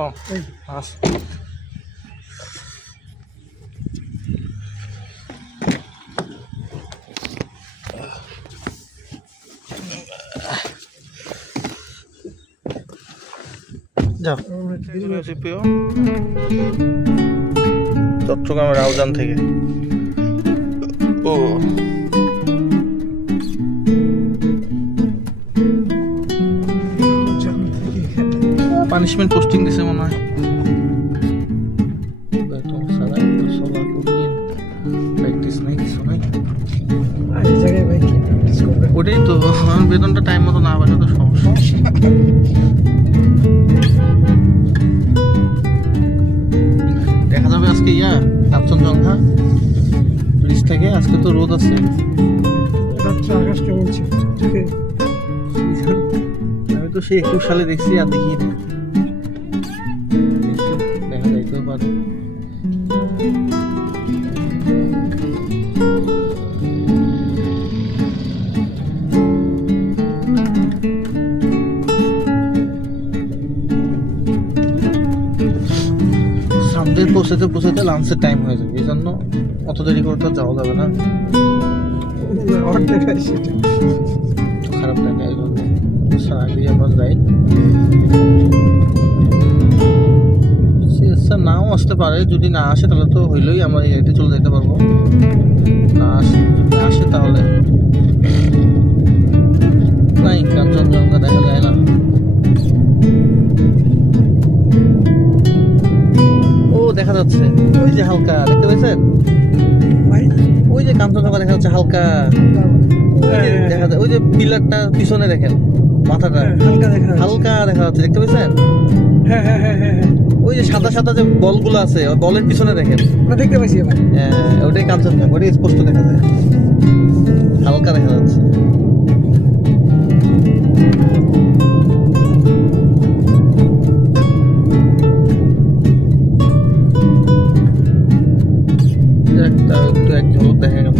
Oh, nice. চট্টগ্রামের রাউজান থেকে punishment posting দিছে মনে হয়। ওটাই তো বেতনটা টাইম মতো না পারে তো সমস্যা। দেখা যাবে আজকে কাঞ্চনজঙ্ঘা ব্রিজ থেকে। আজকে তো রোদ আছে, আকাশ কেমন ছিল আমি তো সেই 21 সালে দেখছি আর দেখি দেখা যাইতেও পারে। পৌঁছাতে পৌঁছাতে লাঞ্চের টাইম হয়ে যাবে, এই জন্য অত দেরি করে তো যাওয়া যাবে না, খারাপ লাগে। এই জন্য আগে আমরা যাই। নাও আসতে পারে, যদি না আসে তাহলে তো হইলেই আমরা এই গাড়িতে চলে যেতে পারবো। না আসে, যদি আসে তাহলে নাই, কাঞ্চনজঙ্ঘা দেখা যায় না। দেখা যাচ্ছে ওই যে হালকা, দেখতে পেয়েছেন? ওই যে কাঞ্চনজঙ্ঘা দেখা যাচ্ছে হালকা দেখা যায়। ওই যে পিলারটা পিছনে দেখেন, মাথাটা হালকা দেখা যাচ্ছে, দেখতে পেয়েছেন? ওই যে সাদা সাদা যে বলগুলো আছে, বলের পিছনে দেখেন, দেখতে পাইছি। হ্যাঁ, ওটাই কাঞ্চনজঙ্ঘা, ওটাই স্পষ্ট দেখা যায়, হালকা দেখা যাচ্ছে। এক ঝলক দেখা গেল।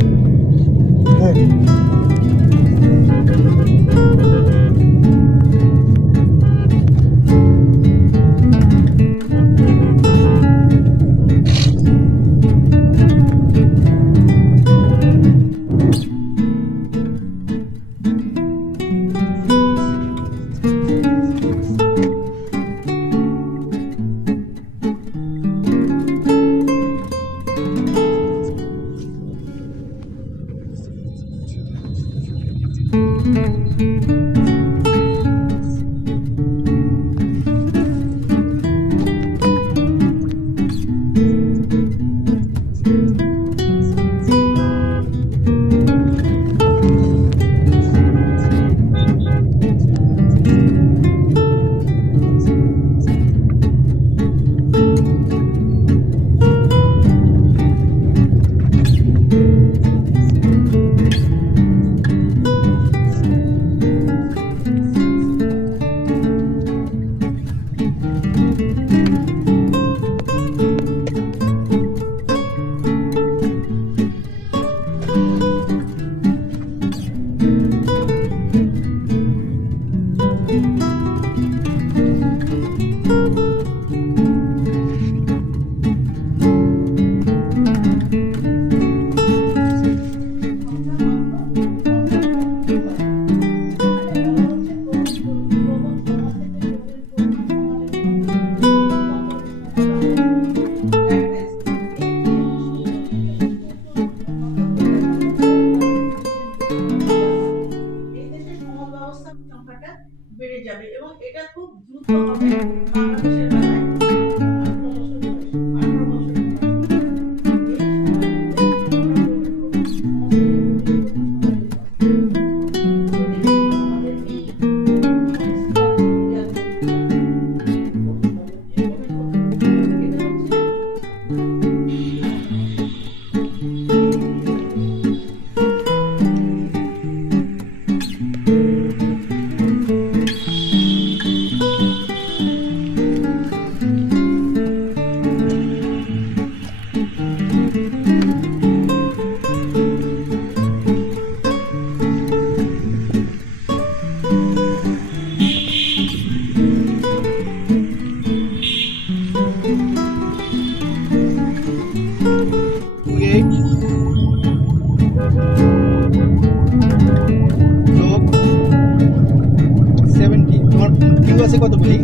কতগুলি?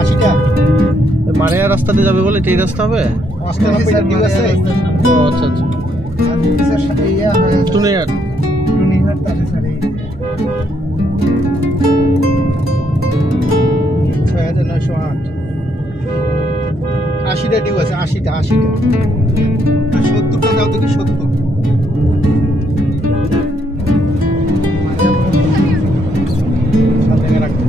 80টা। মারিয়া রাস্তা দিয়ে যাবে বলে এই রাস্তা হবে? 98টা ডিউ আছে। ও আচ্ছা আচ্ছা। টুনিহাট তাহলে স্যার 6908। 80টা ডিউ আছে, 80টা। আর 70টা দাও দেখি, 70। সাথে রাখতে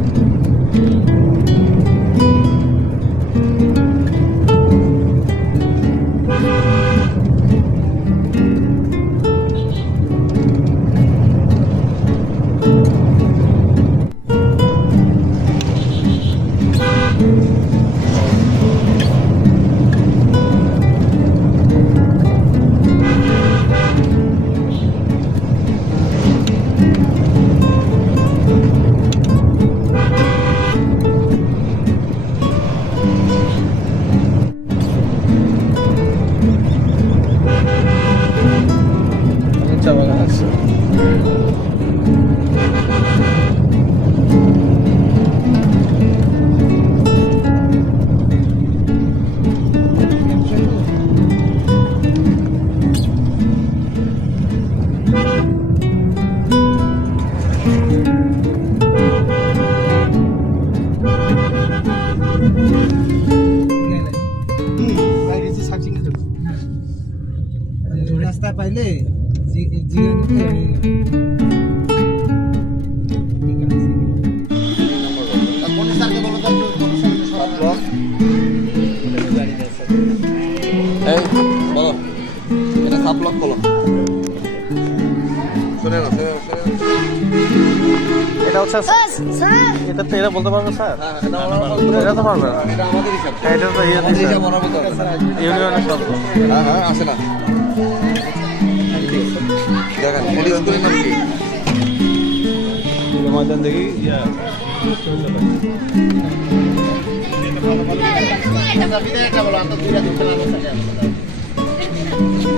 চা বাগান আছে। রাস্তা পাইলে বলো এটা সাব ব্লক বলো শুনে না এটা হচ্ছে এটা তো এরা বলতে পারবে স্যার? এটা তো পারবে না, এটা আমাদের হিসাব এটা তো হিসাব বরাবর ইউনিয়নের শব্দ। হ্যাঁ আসে না দেখেন পুলিশ স্কুলের নাম কি ময়দান দেখি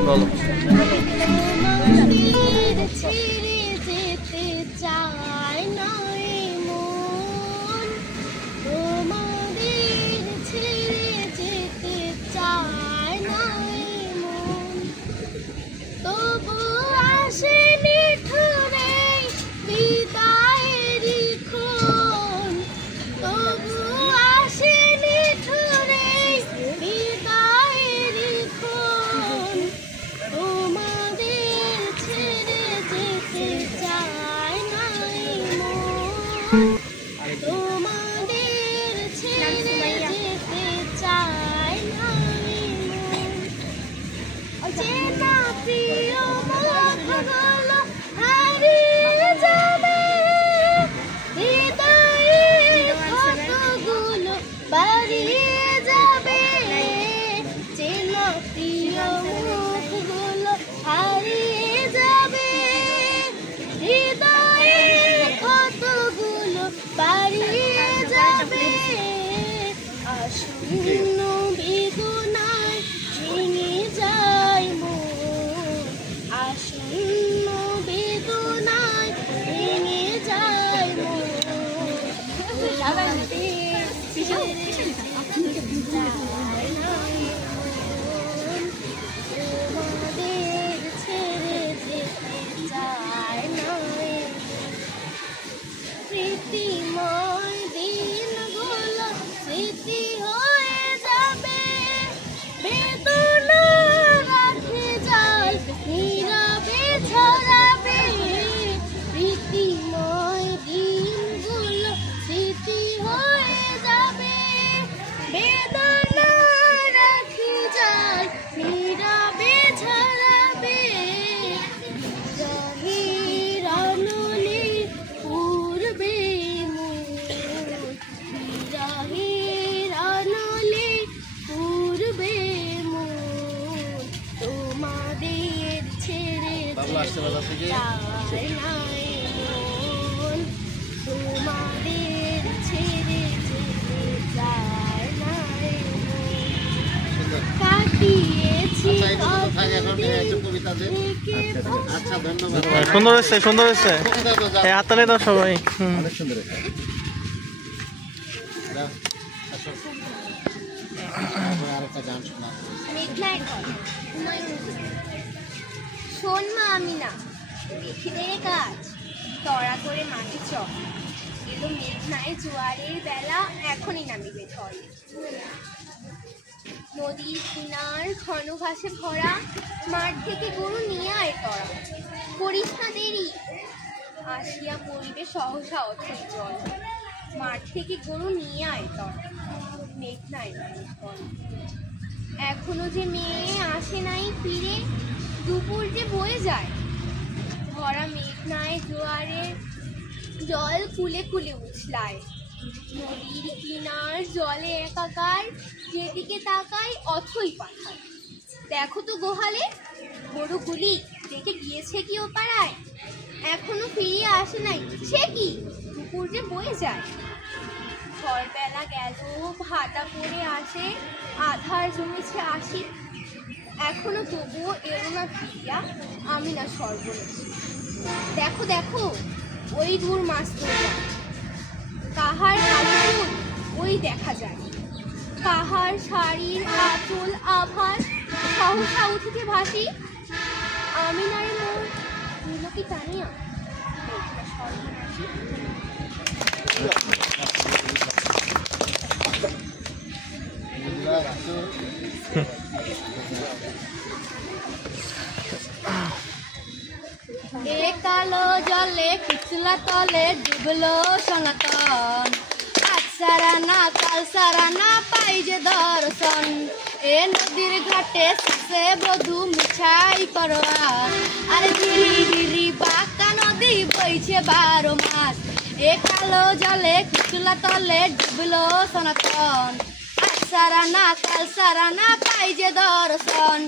বলো। সুন্দর হয়েছে, সুন্দর হয়েছে। হাততালি দাও সবাই। আরেকটা গান শোনা। মেঘনায় কথা হুমায়ুন আহমেদ। শোন মা আমি না বিখিদের কাজ তড়া করে মাটি চক এলো মেঘনায় জোয়ারের বেলা এখনই নামিবে ঢলে। নদীর কিনার ঘন ঘাসে ভরা মাঠ থেকে গরু নিয়ে আয় তরা করিস না দেরি আসিয়া পড়িবে সহসা অথই জল। মাঠ থেকে গরু নিয়ে আয় তরা মেঘনায় নামিবে ঢলে। এখনো যে মেয়ে আসে নাই ফিরে দুপুর যে বয়ে যায় ভরা মেঘনায় জোয়ারের জল কুলে কুলে উছলায়। নদীর কিনার জলে একাকার যেদিকে তাকাই অথই পাঠায়। দেখো তো গোহালে গরুগুলি দেখে গিয়েছে কি ও পাড়ায় এখনো ফিরিয়ে আসে নাই সে কি দুপুর যে বয়ে যায়। ভোরবেলা গেল ভাটা পড়ে আসে আধার জমেছে আসি এখনো তবুও এলো না ফিরিয়া আমি না সর্বনাশী। দেখো দেখো ওই দূর মাছ ধরা কাহার কালুর ওই দেখা যায় কাহার শাড়ির আঁচল আভাস সহসা উঠিতে ভাসি আমি নারে মোর নিল কি টানিয়া সর্বনাশী। এ কালো জলে পিছলা তলে ডুবলো সনাতন আজ সারা না কাল সারা না পাই যে দর্শন এ নদীর ঘাটে সে বধু মিছাই করোয়া আরে ধীরে ধীরে বাঁকা নদী বইছে 12 মাস এ কালো জলে পিছলা তলে ডুবলো সনাতন আজ সারা না কাল সারা না পাই যে দর্শন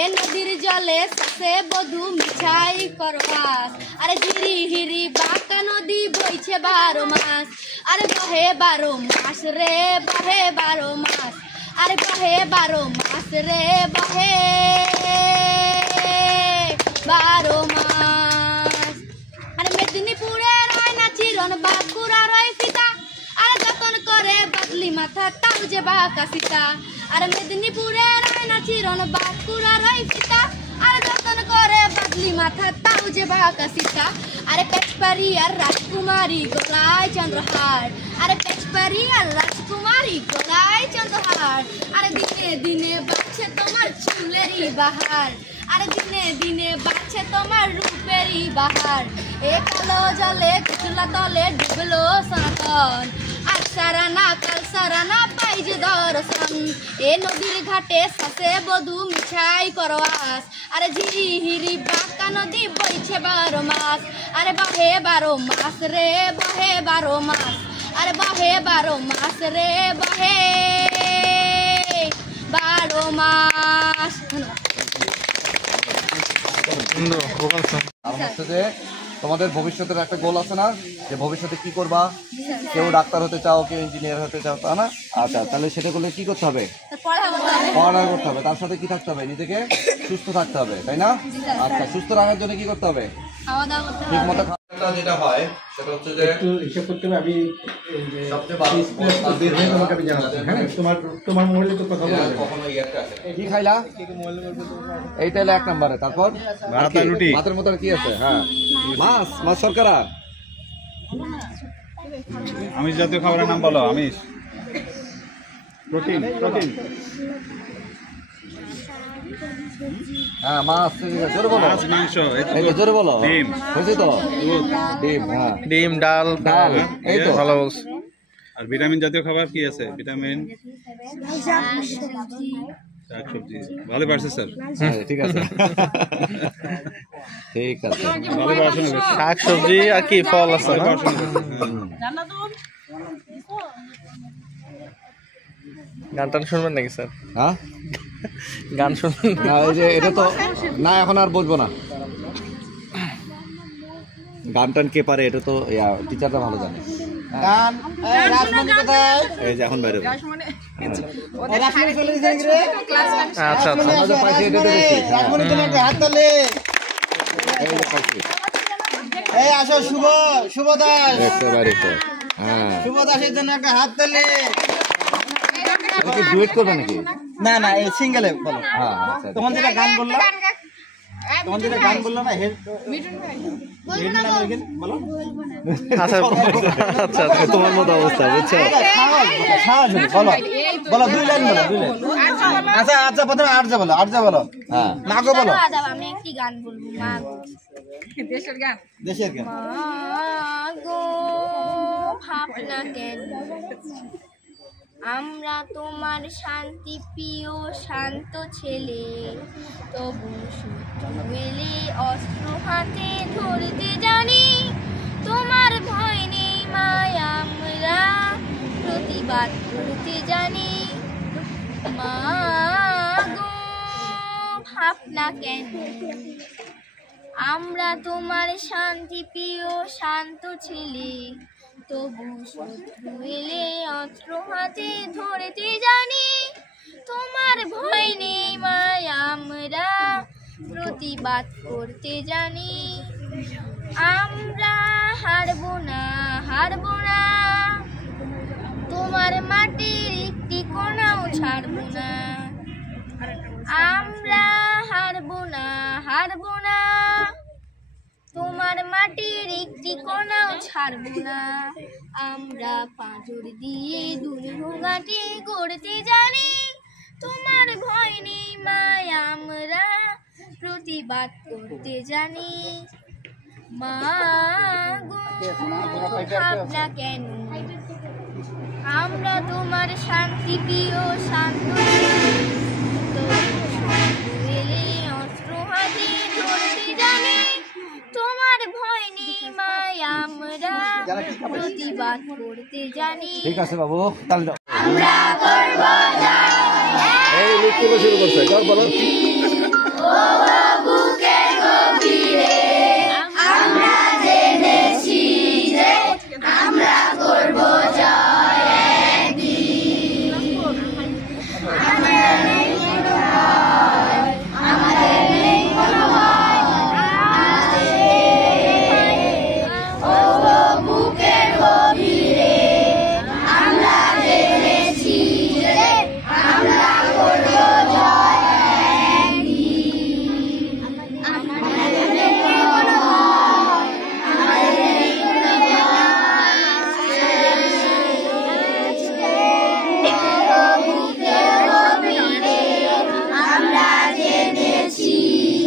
এ নদীর জলে সে বধু মিছাই করবাস আরে ধীরে ধীরে বাঁকা নদী বইছে 12 মাস আরে বহে 12 মাস রে বহে 12 মাস আরে বহে 12 মাস রে বহে 12 মাস আরে মেদিনীপুরের রায়না চিরন বাঁকুড়ার রয় ফিতা আরে যতন করে বদলি মাথা তাও যে বাঁকা সীতা আরে মেদিনীপুরের রায়না চিরন বাঁকুড়ার রয় ফিতা আরে যতন করে বদলি মাথা তাও যে বাঁকা সীতা আরে পেচপারি আর রাজকুমারী গলায় চন্দ্রহার আরে পেচপারি আর রাজকুমারী গলায় চন্দ্রহার আরে দিনে দিনে বাড়ছে তোমার চুলেরই বাহার আরে দিনে দিনে বাড়ছে তোমার রূপেরই বাহার এ কালো জলে কুচলা তলে ডুবলো সনাতন আজ সারা না কাল সারা না পাই যে দর্শন এ নদীর ঘাটে সাসে বধু মিছাই করবাস আরে ঝিরি হিরি বাঁকা নদী বইছে 12 মাস আরে বহে 12 মাস রে বহে 12 মাস আরে বহে 12 মাস রে বহে 12 মাস। আর হচ্ছে যে তোমাদের ভবিষ্যতের একটা গোল আছে না যে ভবিষ্যতে কি করবা কেউ ডাক্তার হতে চাও কেউ ইঞ্জিনিয়ার হতে চাও তা না আচ্ছা তাহলে সেটা করলে কি করতে হবে পড়াশোনা করতে হবে তার সাথে কি থাকতে হবে নিজেকে সুস্থ থাকতে হবে তাই না আচ্ছা সুস্থ রাখার জন্য কি করতে হবে ঠিক মতো খাওয়া যেটা হয় সেটা হচ্ছে যে একটু হিসাব করতে হবে আমি সবচেয়ে বের হয়ে তোমাকে আমি জানাবো হ্যাঁ তোমার মোবাইলে তো কথা বলা কখনো কি খাইলা এইটা হলো 1 নম্বরে তারপর ভাত আর রুটি ভাতের মধ্যে কি আছে হ্যাঁ মাছ শর্করা আমিষ জাতীয় খাবারের নাম বলো আমিষ প্রোটিন হ্যাঁ মাছ জোরে বলো মাছ মাংস এই তো জোরে বলো ডিম হয়েছে তো ডিম হ্যাঁ ডিম ডাল ডাল এই তো ভালো বলছ আর ভিটামিন জাতীয় খাবার কি আছে ভিটামিন শাকসবজি ভালো পারছে স্যার ঠিক আছে ঠিক আছে ভালো পড়াশোনা করছে শাক সবজি আর কি ফল আছে ভালো না? পড়াশোনা করছে গান টান শুনবেন নাকি স্যার হ্যাঁ গান শুনবেন না এই যে এটা তো না এখন আর বলবো না গান টান কে পারে এটা তো টিচাররা ভালো জানে গান রাজমণি কোথায় এই যে এখন বাইরে রাজমণি চলে গেছে রে আচ্ছা আচ্ছা আমাদের পাশে এটা দেখেছি রাজমণি তুমি একটা হাত তালে এই যে পাশে এই আসো শুভ দাস একেবারে তো হ্যাঁ শুভ দাসের জন্য একটা হাত তালে কি ডুয়েট করবে নাকি? না না এই সিঙ্গেলে বলো। হ্যাঁ আচ্ছা তখন যেটা গান বললাম, তখন যেটা গান বললাম না হেড বলো। আচ্ছা আচ্ছা আচ্ছা, তোমার মতো অবস্থা বুঝছো। বলো বলো 2 লাইন বলো 2 লাইন। আচ্ছা আচ্ছা প্রথমে আরজা বলো, আরজা বলো। হ্যাঁ মা গো বলো। আমি একটি গান বলবো, মা গো। দেশের গান। মা গো ভাবনা কেন, আমরা তোমার শান্তি প্রিয় শান্ত ছেলে, তবু শত্রু এলে অস্ত্র হাতে ধরতে জানি, তোমার ভয় নেই মায় আমরা প্রতিবাদ করতে জানি। মা গো ভাবনা কেন, আমরা তোমার শান্তি প্রিয় শান্ত ছেলে, তবু শত্রু এলে অস্ত্র হাতে ধরতে জানি, তোমার ভয় নেই মায় আমরা প্রতিবাদ করতে জানি। আমরা হারবো না, হারবো না, তোমার মাটির একটি কোণাও ছাড়বো না। আমরা হারবো না, হারবো না, তোমার মাটির একটি কোণাও ছাড়বো না। আমরা পাঁজর দিয়ে দুর্গঘাটি গড়তে জানি, তোমার ভয় নেই মায় আমরা প্রতিবাদ করতে জানি। মা গো ভাবনা কেন, আমরা তোমার শান্তি প্রিয় শান্ত এলে অস্ত্র হাতে ধরতে জানি, তোমার ভয় নেই মায় আমরা প্রতিবাদ করতে জানি। ঠিক আছে বাবু, তাহলে যাও। আমরা করব এই লিখতে শুরু করছে, যাও বলো। বুকের গভীরে আমরা জেনেছি যে আমরা করব জয় একদিন। আমাদের নেই কোনো ভয়, আমাদের নেই কোনো ভয়, ও বুকের গভীরে আমরা জেনেছি যে আমরা করব জয় একদিন। আমাদের নেই কোনো ভয়, আমাদের নেই কোনো ভয়, বুকের গভীরে আমরা জেনেছি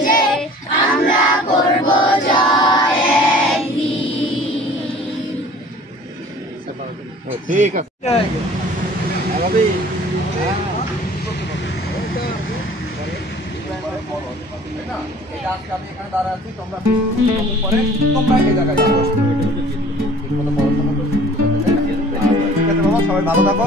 যে আমরা করব জয় একদিন। ঠিক আছে। এটা আজকে আমি এখানে দাঁড়া আছি, তোমরা পরে তোমরা এই জায়গায় যাও। ঠিক মতো পড়াশোনা করো। ঠিক আছে বাবা, সবাই ভালো থাকো।